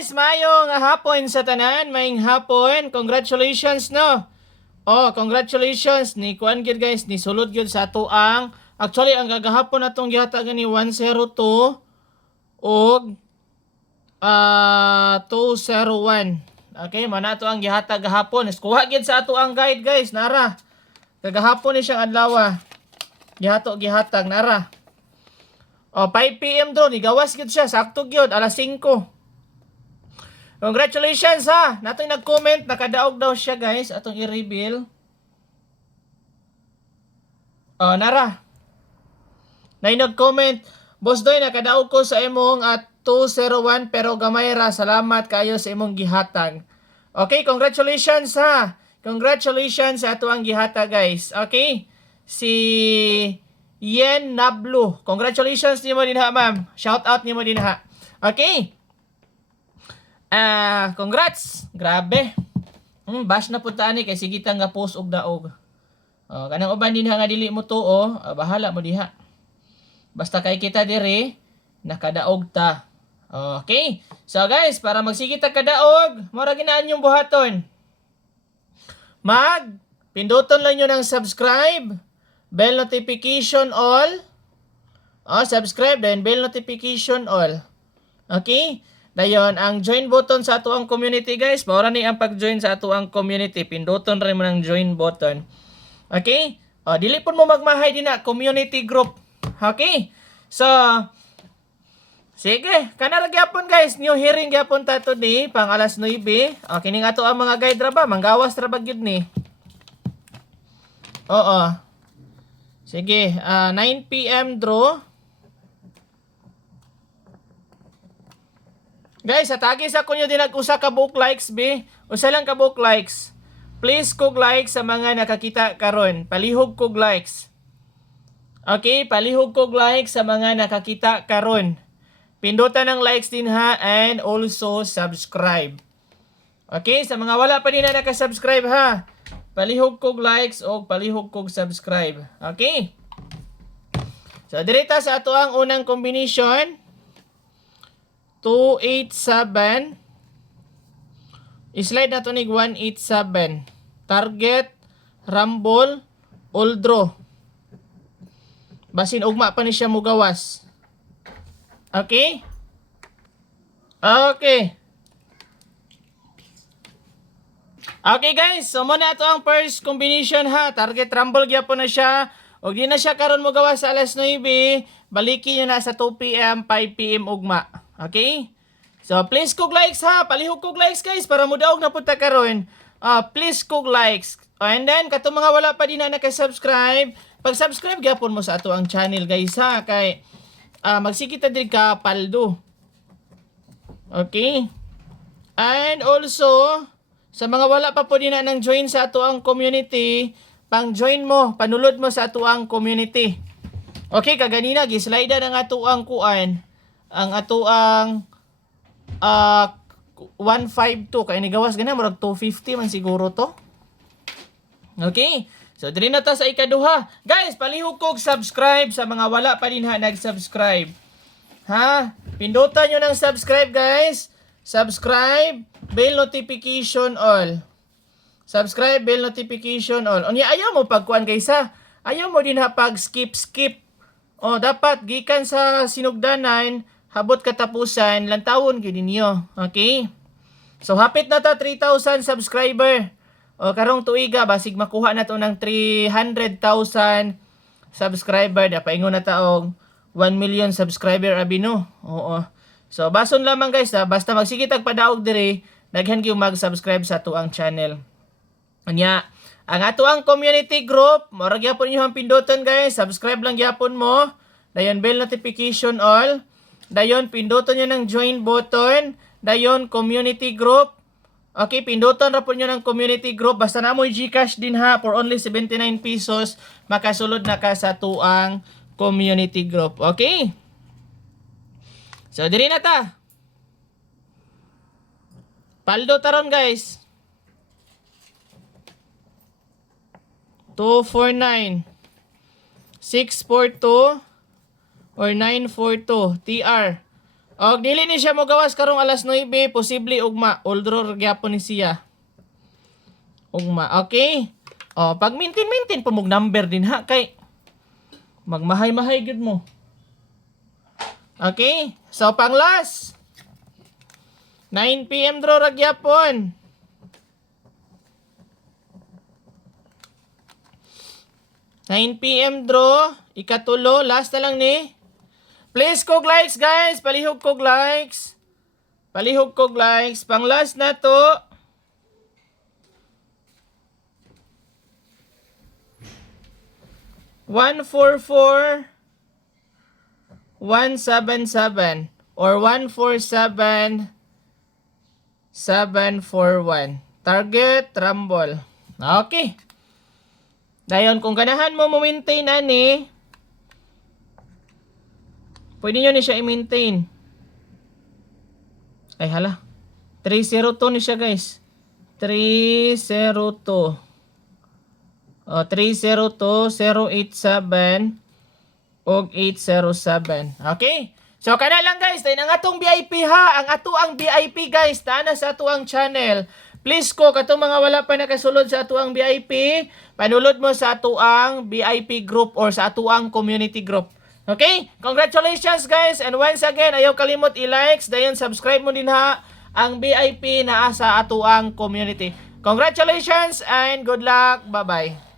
guys, mayong hapon sa tanan, mayong hapon. Congratulations no. Oh, congratulations ni kuan gyud guys, ni sulod gyud sa ato ang actually ang gagahapon natong gihatag ni 102 og 201. Okay, mana ato ang gihatag gahapon. Kuha gyud sa ato ang guide guys, nara. Kagahapon ni siyang adlaw. Gihatag nara. Oh, 5 PM do, ni gawas gyud siya, sakto gyud alas 5. Congratulations ha! Natong nag-comment, nakadaog daw siya guys. Atong i-reveal. Oh, nara. Na nag-comment, Boss Doy, nakadaog ko sa imong at 201 pero gamay ra. Salamat kayo sa imong gihatag. Okay, congratulations ha! Congratulations sa ato ang gihatag guys. Okay? Si Yen Nablu. Congratulations nimo din ha, ma'am. Shout out nimo din ha. Okay? Congrats. Grabe. Bash na punta ni kay sige nga post og daog. Kanang uban din nga dili mo tuo, bahala mo diha. Basta kay kita dire nakadaog ta. Okay? So guys, para magsige ta kadaog, mora ginaan yung buhaton. Pinduton lang nyo ng subscribe, bell notification all. Subscribe then bell notification all. Okay? Dayon, ang join button sa ato ang community guys. Maura ni ang pag-join sa ato ang community. Pinduton rin mo ng join button. Okay? Dili po mo magmahay din na community group. Okay? So, sige. Kanara gyapon guys. New hearing gyapon ta today. Pang alas 9. Kining ato ang mga guide ra ba? Manggawas ra ba gyud ni? Oo. Sige. 9 PM draw. Guys, atagi sa kunyo din nag-usa ka book likes be. Usa lang ka book likes. Please kog likes sa mga nakakita karon. Palihog kog likes. Okay, palihog kog likes sa mga nakakita karon. Pindutan ng likes din ha and also subscribe. Okay, sa mga wala pa din na naka-subscribe ha. Palihog kog likes o palihog kog subscribe. Okay? So, direta sa ato ang unang combination. 287. Slide na to nig 187. Target, rumble, all draw. Basin ugma pa ni siya mugawas. Okay? Okay. Okay guys, so muna ito ang first combination ha. Target rumble gyapon na siya. Og di na siya karon mugawas sa alas 9. Baliki nyo na sa 2 PM, 5 PM ugma. Okay? So, please kog likes ha. Palihog kog likes guys para mudaog na punta karon. Please kog likes. And then, katong mga wala pa din na naka-subscribe, pag-subscribe gyapon mo sa ato ang channel guys ha. Kay, magsikita din ka paldo. Okay? And also, sa mga wala pa po din na nang join sa ato ang community, pang-join mo, panulod mo sa ato ang community. Okay, kaganina, gislide na nga ato ang kuan. Ang ato ang 152 kay nigawas gana murag 250 man siguro to. Okay? So diri na ta sa ikaduha. Guys, palihog kog subscribe sa mga wala pa din ha nag-subscribe. Ha? Pindutan nyo ng subscribe guys. Subscribe, bell notification all. Subscribe, bell notification all. Unya ayaw mo pagkuan guys ha. Ayaw mo din ha pag skip. Dapat gikan sa sinugdanan habot katapusan, lantawon gyud ninyo. Okay? So hapit na ta 3,000 subscriber. Karong tuiga basig makuha na to ng 300,000 subscriber. Paingon na ta og 1 million subscriber abi no. Oo. So bason lamang guys ha, basta magsige tag padaog diri, daghan gyud mag-subscribe sa tuang channel. Anya, ang ato ang community group, mora gyapon inyo ang pinduton guys, subscribe lang gyapon mo. Dayon bell notification all. Dayon, pinduton nyo ng join button. Dayon, community group. Okay, pinduton ra po nyo ng community group. Basta na mo Gcash din ha. For only 79 pesos, makasulod na ka sa tuang community group. Okay? So, diri na ta. Paldo taron guys. 249. 642. Or 942 TR. Og dili ni siya mogawas karong alas 9, posible ugma, oldro gyapon ni siya. Ugma, okay? O, pag maintain pa mong number din ha, kay magmahay-mahay gud mo. Okay? So, pang last. 9 PM draw ra gyapon. 9 PM draw, ikatulo, last na lang ni. Please kog likes guys, palihog kog likes. Palihog kog likes, pang last na to. One four four 177 or 147 741. Target rumble. Okay. Dayon kung ganahan mo ma-maintain ani, pwede nyo ni siya i-maintain. Ay hala. 302 ni siya guys. 302. 302 087 og 807. Okay? So kana lang guys, tayo ang atong VIP ha, ang ato ang VIP guys, taana sa ato ang channel. Please ko katong mga wala pa nakasulod sa ato ang VIP, panulod mo sa ato ang VIP group or sa ato ang community group. Okay? Congratulations guys, and once again ayaw kalimot i-likes, dayon subscribe mo din ha ang VIP na sa ato ang community. Congratulations and good luck. Bye-bye.